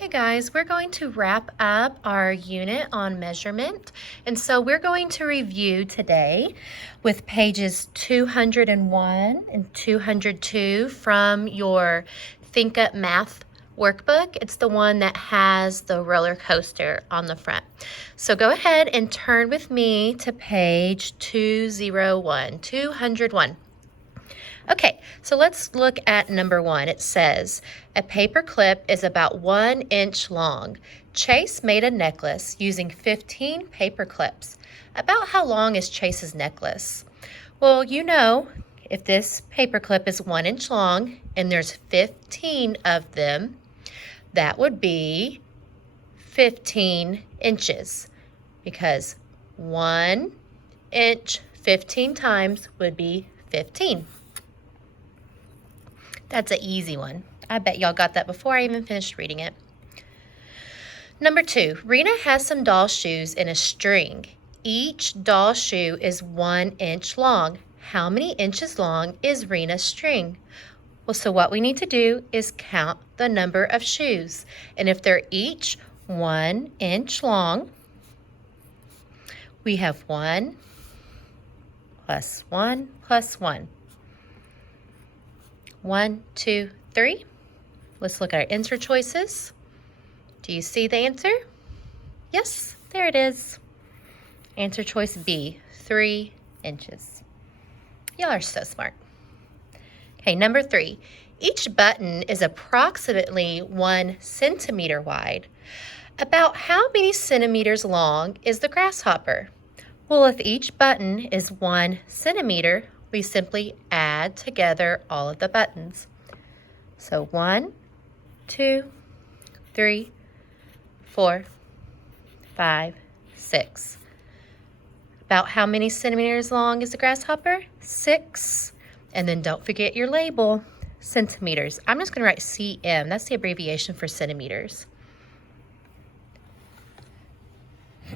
Hey guys, we're going to wrap up our unit on measurement, and so we're going to review today with pages 201 and 202 from your ThinkUp math workbook. It's the one that has the roller coaster on the front. So go ahead and turn with me to page 201. Okay, so let's look at number 1. It says, a paper clip is about 1 inch long. Chase made a necklace using 15 paper clips. About how long is Chase's necklace? Well, you know, if this paper clip is 1 inch long and there's 15 of them, that would be 15 inches because 1 inch 15 times would be 15. That's an easy one. I bet y'all got that before I even finished reading it. Number 2, Rena has some doll shoes in a string. Each doll shoe is 1 inch long. How many inches long is Rena's string? Well, so what we need to do is count the number of shoes. And if they're each 1 inch long, we have 1 plus 1 plus 1. 1, 2, 3. Let's look at our answer choices. Do you see the answer? Yes, there it is. Answer choice B, 3 inches. Y'all are so smart. Okay, number 3. Each button is approximately 1 centimeter wide. About how many centimeters long is the grasshopper? Well, if each button is 1 centimeter, we simply add together all of the buttons. So 1, 2, 3, 4, 5, 6. About how many centimeters long is the grasshopper? 6. And then don't forget your label, centimeters. I'm just going to write cm. That's the abbreviation for centimeters.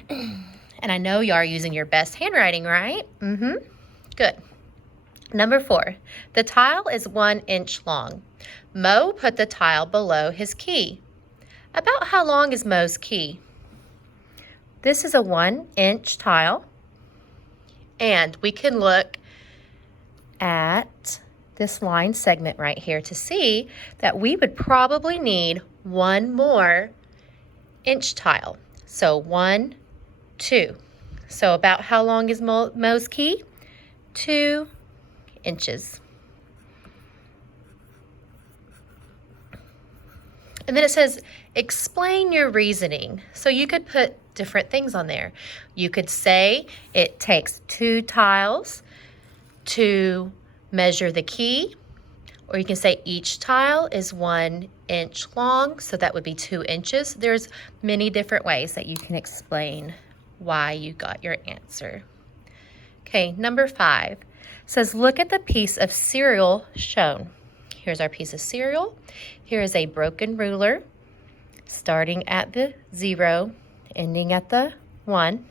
And I know you are using your best handwriting, right? Good. Number 4, the tile is 1 inch long. Mo put the tile below his key. About how long is Mo's key? This is a 1 inch tile, and we can look at this line segment right here to see that we would probably need 1 more inch tile. So 1, 2. So about how long is Mo's key? 2 inches. And then it says, explain your reasoning. So you could put different things on there. You could say it takes 2 tiles to measure the key, or you can say each tile is 1 inch long, so that would be 2 inches. There's many different ways that you can explain why you got your answer. Okay, number 5 says, look at the piece of cereal shown. Here's our piece of cereal. Here is a broken ruler, starting at the 0, ending at the 1.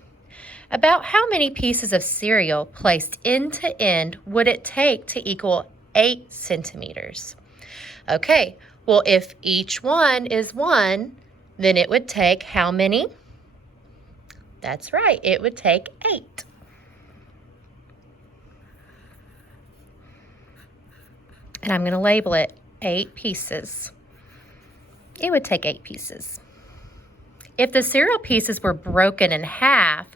About how many pieces of cereal placed end to end would it take to equal 8 centimeters? Okay, well, if each one is 1, then it would take how many? That's right, it would take 8. And I'm going to label it 8 pieces. It would take 8 pieces. If the cereal pieces were broken in half,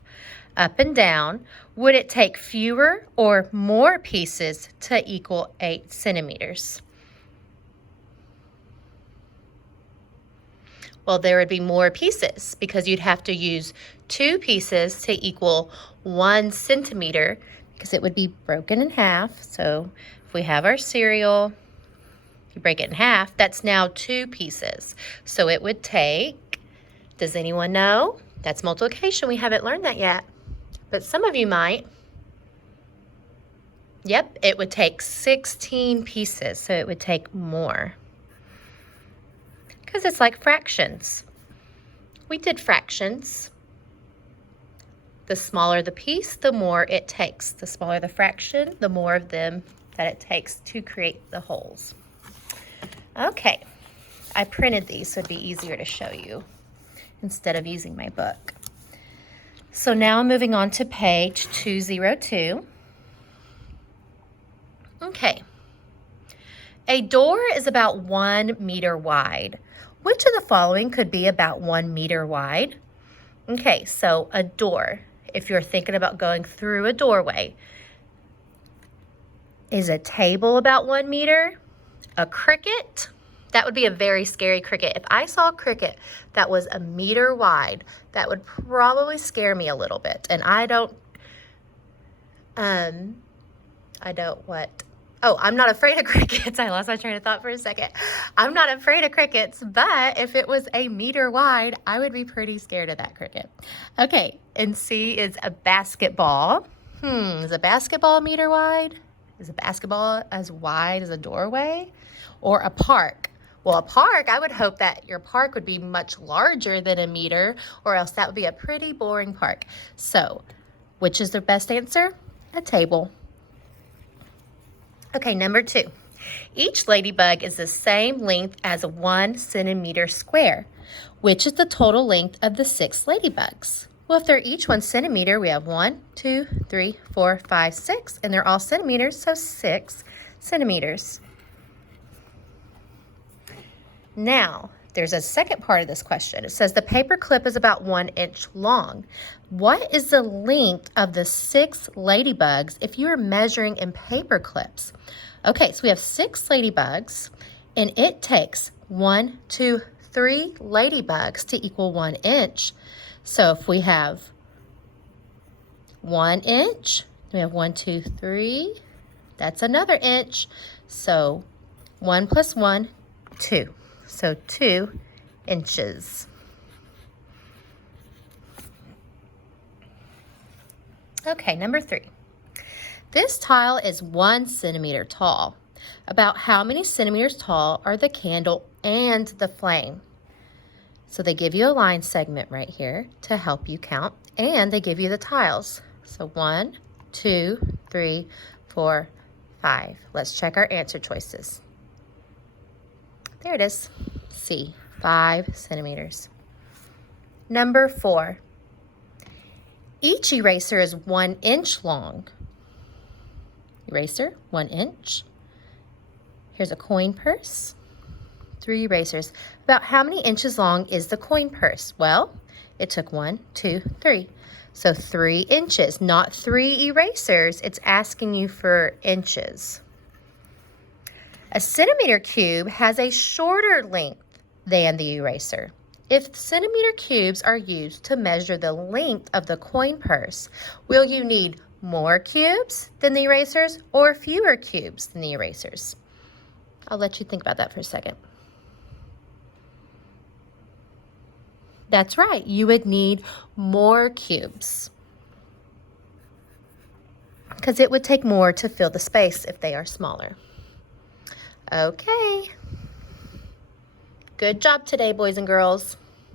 up and down, would it take fewer or more pieces to equal 8 centimeters? Well, there would be more pieces because you'd have to use 2 pieces to equal 1 centimeter because it would be broken in half. So if we have our cereal, you break it in half, that's now 2 pieces. So it would take, does anyone know? That's multiplication. We haven't learned that yet, but some of you might. Yep, it would take 16 pieces, so it would take more. Because it's like fractions. We did fractions. The smaller the piece, the more it takes. The smaller the fraction, the more of them that it takes to create the wholes. Okay, I printed these so it'd be easier to show you instead of using my book. So now I'm moving on to page 202. Okay. A door is about 1 meter wide. Which of the following could be about 1 meter wide? Okay, so a door, if you're thinking about going through a doorway, is a table about 1 meter? A cricket? That would be a very scary cricket. If I saw a cricket that was 1 meter wide, that would probably scare me a little bit. And I don't what? Oh, I'm not afraid of crickets. I lost my train of thought for a second. I'm not afraid of crickets, but if it was 1 meter wide, I would be pretty scared of that cricket. Okay, and C is a basketball. Is a basketball 1 meter wide? Is a basketball as wide as a doorway? Or a park? Well, a park, I would hope that your park would be much larger than 1 meter, or else that would be a pretty boring park. So, which is the best answer? A table. Okay, number 2. Each ladybug is the same length as 1 centimeter square. Which is the total length of the 6 ladybugs? Well, if they're each 1 centimeter, we have 1, 2, 3, 4, 5, 6, and they're all centimeters, so 6 centimeters. Now, there's a second part of this question. It says the paper clip is about 1 inch long. What is the length of the 6 ladybugs if you are measuring in paper clips? Okay, so we have 6 ladybugs, and it takes 1, 2, 3 ladybugs to equal 1 inch. So if we have 1 inch, we have 1, 2, 3, that's another inch. So 1 plus 1, 2. So 2 inches. Okay, number 3. This tile is 1 centimeter tall. About how many centimeters tall are the candle and the flame? So they give you a line segment right here to help you count, and they give you the tiles. So 1, 2, 3, 4, 5. Let's check our answer choices. There it is. C, 5 centimeters. Number 4. Each eraser is 1 inch long. Eraser, 1 inch. Here's a coin purse. 3 erasers. About how many inches long is the coin purse? Well, it took 1, 2, 3. So 3 inches, not 3 erasers. It's asking you for inches. A centimeter cube has a shorter length than the eraser. If centimeter cubes are used to measure the length of the coin purse, will you need more cubes than the erasers or fewer cubes than the erasers? I'll let you think about that for a second. That's right, you would need more cubes because it would take more to fill the space if they are smaller. Okay. Good job today, boys and girls.